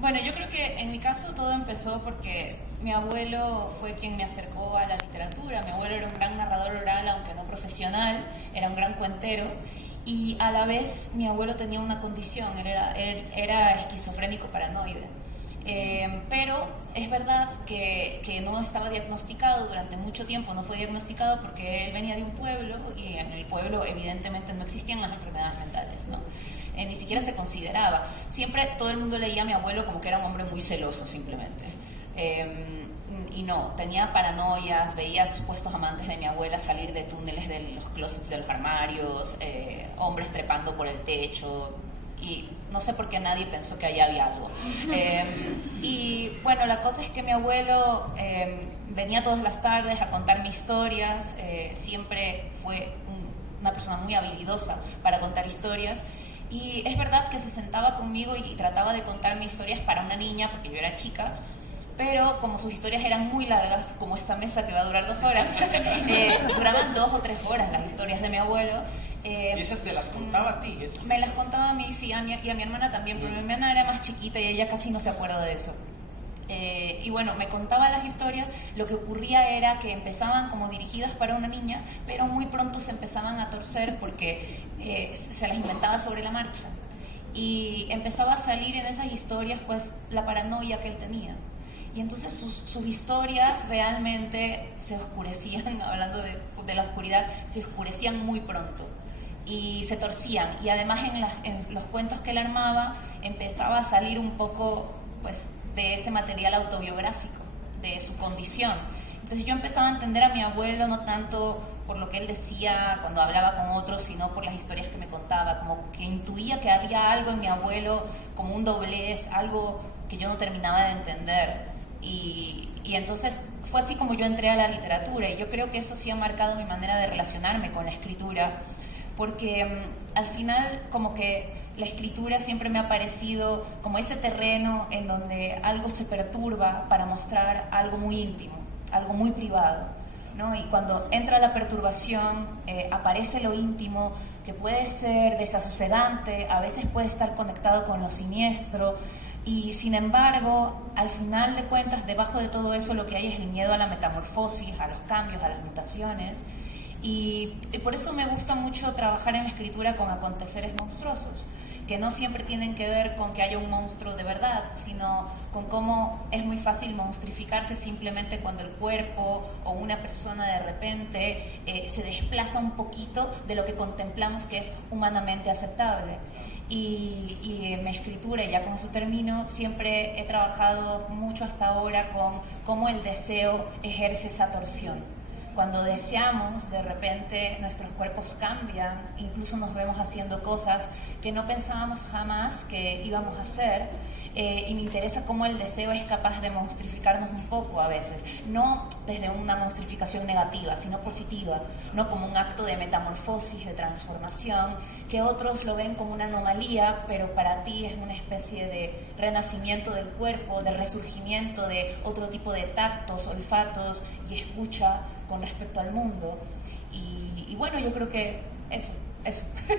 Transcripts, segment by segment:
Bueno, yo creo que en mi caso todo empezó porque mi abuelo fue quien me acercó a la literatura. Mi abuelo era un gran narrador oral, aunque no profesional, era un gran cuentero. Y a la vez mi abuelo tenía una condición, él era esquizofrénico paranoide. Pero es verdad que no estaba diagnosticado durante mucho tiempo, no fue diagnosticado porque él venía de un pueblo y en el pueblo evidentemente no existían las enfermedades mentales, ¿no? Ni siquiera se consideraba. Siempre todo el mundo leía a mi abuelo como que era un hombre muy celoso simplemente. Y no, tenía paranoias, veía supuestos amantes de mi abuela salir de túneles de los closets de los armarios, hombres trepando por el techo, y no sé por qué nadie pensó que ahí había algo. Y bueno, la cosa es que mi abuelo venía todas las tardes a contarme historias, siempre fue una persona muy habilidosa para contar historias. Y es verdad que se sentaba conmigo y trataba de contarme historias para una niña, porque yo era chica, pero como sus historias eran muy largas, como esta mesa que va a durar 2 horas, duraban 2 o 3 horas las historias de mi abuelo. ¿Y esas te las contaba a ti? Me las contaba a mí, sí, y a mi hermana también, pero mi hermana era más chiquita y ella casi no se acuerda de eso. Y bueno, me contaba las historias. Lo que ocurría era que empezaban como dirigidas para una niña, pero muy pronto se empezaban a torcer porque se las inventaba sobre la marcha. Y empezaba a salir en esas historias pues la paranoia que él tenía. Y entonces sus historias realmente se oscurecían, hablando de la oscuridad, se oscurecían muy pronto y se torcían. Y además en los cuentos que él armaba empezaba a salir un poco pues de ese material autobiográfico, de su condición. Entonces yo empezaba a entender a mi abuelo no tanto por lo que él decía cuando hablaba con otros, sino por las historias que me contaba, como que intuía que había algo en mi abuelo, como un doblez, algo que yo no terminaba de entender. Y entonces fue así como yo entré a la literatura, y yo creo que eso sí ha marcado mi manera de relacionarme con la escritura, porque al final como que la escritura siempre me ha parecido como ese terreno en donde algo se perturba para mostrar algo muy íntimo, algo muy privado, ¿no? Y cuando entra la perturbación, aparece lo íntimo, que puede ser desasosegante, a veces puede estar conectado con lo siniestro, y sin embargo, al final de cuentas, debajo de todo eso lo que hay es el miedo a la metamorfosis, a los cambios, a las mutaciones. Y por eso me gusta mucho trabajar en la escritura con aconteceres monstruosos, que no siempre tienen que ver con que haya un monstruo de verdad, sino con cómo es muy fácil monstrificarse simplemente cuando el cuerpo o una persona de repente se desplaza un poquito de lo que contemplamos que es humanamente aceptable. Y en mi escritura, y ya con eso termino, siempre he trabajado mucho hasta ahora con cómo el deseo ejerce esa torsión. Cuando deseamos, de repente nuestros cuerpos cambian, incluso nos vemos haciendo cosas que no pensábamos jamás que íbamos a hacer, y me interesa cómo el deseo es capaz de monstrificarnos un poco a veces, no desde una monstrificación negativa, sino positiva, no como un acto de metamorfosis, de transformación, que otros lo ven como una anomalía, pero para ti es una especie de renacimiento del cuerpo, de resurgimiento de otro tipo de tactos, olfatos y escucha con respecto al mundo. Y bueno, yo creo que eso.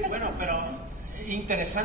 Bueno, pero interesante.